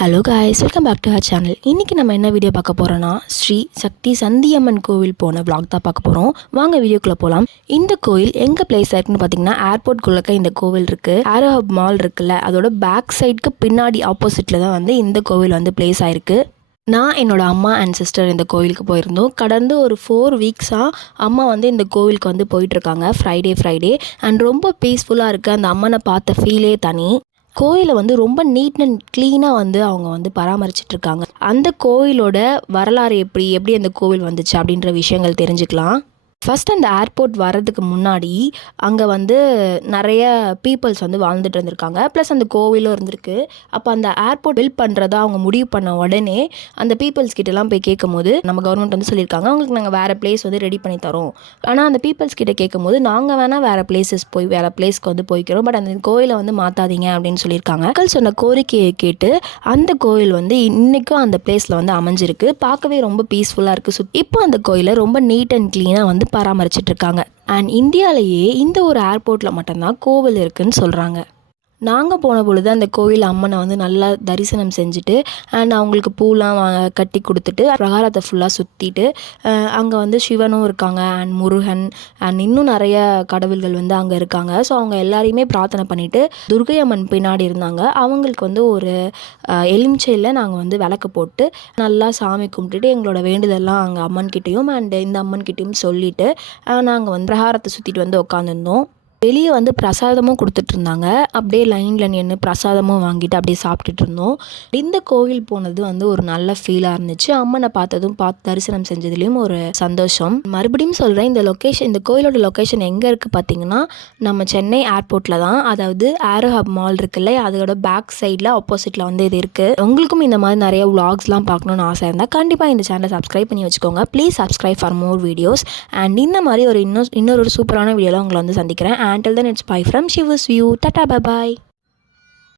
Hello guys, welcome back to our channel. இன்றைக்கி நம்ம என்ன வீடியோ பார்க்க போகிறோன்னா, ஸ்ரீ சக்தி சந்தியம்மன் கோவில் போன vlog தான் பார்க்க போகிறோம். வாங்க வீடியோக்குள்ளே போகலாம். இந்த கோயில் எங்கே பிளேஸ் ஆயிருக்குன்னு பார்த்தீங்கன்னா, ஏர்போர்ட்குள்ளக்க இந்த கோவில் இருக்குது. ஏரோ ஹப் மால் இருக்குல்ல, அதோட பேக் சைடுக்கு பின்னாடி ஆப்போசிட்டில் தான் வந்து இந்த கோவில் வந்து பிளேஸ் ஆயிருக்கு. நான் என்னோடய அம்மா அண்ட் சிஸ்டர் இந்த கோவிலுக்கு போயிருந்தோம். கடந்து ஒரு 4 வீக்ஸாக அம்மா வந்து இந்த கோவிலுக்கு வந்து போயிட்டுருக்காங்க ஃப்ரைடே அண்ட் ரொம்ப பீஸ்ஃபுல்லாக இருக்குது. அந்த அம்மனை பார்த்த ஃபீலே தனி. கோயிலை வந்து ரொம்ப நீட் அண்ட் க்ளீனாக வந்து அவங்க வந்து பராமரிச்சிட்ருக்காங்க. அந்த கோயிலோட வரலாறு எப்படி அந்த கோவில் வந்துச்சு அப்படின்ற விஷயங்கள் தெரிஞ்சுக்கலாம். ஃபஸ்ட் அந்த ஏர்போர்ட் வர்றதுக்கு முன்னாடி அங்கே வந்து நிறைய பீப்புள்ஸ் வந்து வாழ்ந்துட்டு இருந்திருக்காங்க. ப்ளஸ் அந்த கோவிலும் இருந்திருக்கு. அப்போ அந்த ஏர்போர்ட் பில்ட் பண்ணுறதா அவங்க முடிவு பண்ண உடனே அந்த பீப்புள்ஸ் கிட்டலாம் போய் கேட்கும் போது நம்ம கவர்மெண்ட் வந்து சொல்லியிருக்காங்க, அவங்களுக்கு நாங்கள் வேறு பிளேஸ் வந்து ரெடி பண்ணி தரோம். ஆனால் அந்த பீப்புள்ஸ் கிட்ட கேட்கும் போது நாங்கள் வேணால் வேறு பிளேஸ்க்கு வந்து போய்க்கிறோம், பட் அந்த கோயிலை வந்து மாற்றாதீங்க அப்படின்னு சொல்லியிருக்காங்க. மக்கள் சொன்ன கோரிக்கையை கேட்டு அந்த கோயில் வந்து இன்றைக்கும் அந்த பிளேஸில் வந்து அமைஞ்சிருக்கு. பார்க்கவே ரொம்ப பீஸ்ஃபுல்லாக இருக்குது. இப்போ அந்த கோயிலை ரொம்ப நீட் அண்ட் க்ளீனாக வந்து பராமரிச்சிட்டு இருக்காங்க. அண்ட் இந்தியாவிலேயே இந்த ஒரு ஏர்போர்ட்டில் மட்டும்தான் கோவில் இருக்குன்னு சொல்கிறாங்க. நாங்கள் போன பொழுது அந்த கோயில் அம்மனை வந்து நல்லா தரிசனம் செஞ்சுட்டு அண்ட் அவங்களுக்கு பூலாம் கட்டி கொடுத்துட்டு பிரகாரத்தை ஃபுல்லாக சுற்றிட்டு அங்கே வந்து சிவனும் இருக்காங்க அண்ட் முருகன் அண்ட் இன்னும் நிறைய கடவுள்கள் வந்து அங்கே இருக்காங்க. ஸோ அவங்க எல்லாரையுமே பிரார்த்தனை பண்ணிவிட்டு துர்கை அம்மன் பின்னாடி இருந்தாங்க. அவங்களுக்கு வந்து ஒரு எலுமிச்சையில் நாங்கள் வந்து விளக்கு போட்டு நல்லா சாமி கும்பிட்டுட்டு எங்களோட வேண்டுதெல்லாம் அங்கே அம்மன்கிட்டையும் அண்ட் இந்த அம்மன்கிட்டையும் சொல்லிவிட்டு நாங்கள் வந்து பிரகாரத்தை சுற்றிட்டு வந்து உட்காந்துருந்தோம். வெளியே வந்து பிரசாதமும் கொடுத்துட்டு இருந்தாங்க. அப்படியே லைனில் நின்று பிரசாதமும் வாங்கிட்டு அப்படியே சாப்பிட்டுட்டு இருந்தோம். இந்த கோவில் போனது வந்து ஒரு நல்ல ஃபீலாக இருந்துச்சு. அம்மனை பார்த்து தரிசனம் செஞ்சதுலேயும் ஒரு சந்தோஷம். மறுபடியும் சொல்கிறேன், இந்த கோயிலோட லொக்கேஷன் எங்கே இருக்குது பார்த்தீங்கன்னா, நம்ம சென்னை ஏர்போர்ட்டில் தான். அதாவது ஏரோ ஹப் மால் இருக்குல்ல, அதோட பேக் சைடில் ஆப்போசிட்டில் வந்து இது இருக்குது. உங்களுக்கும் இந்த மாதிரி நிறைய vlogsலாம் பார்க்கணுன்னு ஆசை இருந்தால் கண்டிப்பாக இந்த சேனலை சப்ஸ்கிரைப் பண்ணி வச்சுக்கோங்க. Please subscribe for more videos. And இந்த மாதிரி இன்னொரு சூப்பரான வீடியோவில் உங்களை வந்து சந்திக்கிறேன். Until then, it's bye from Shiva's View. Tata, bye bye.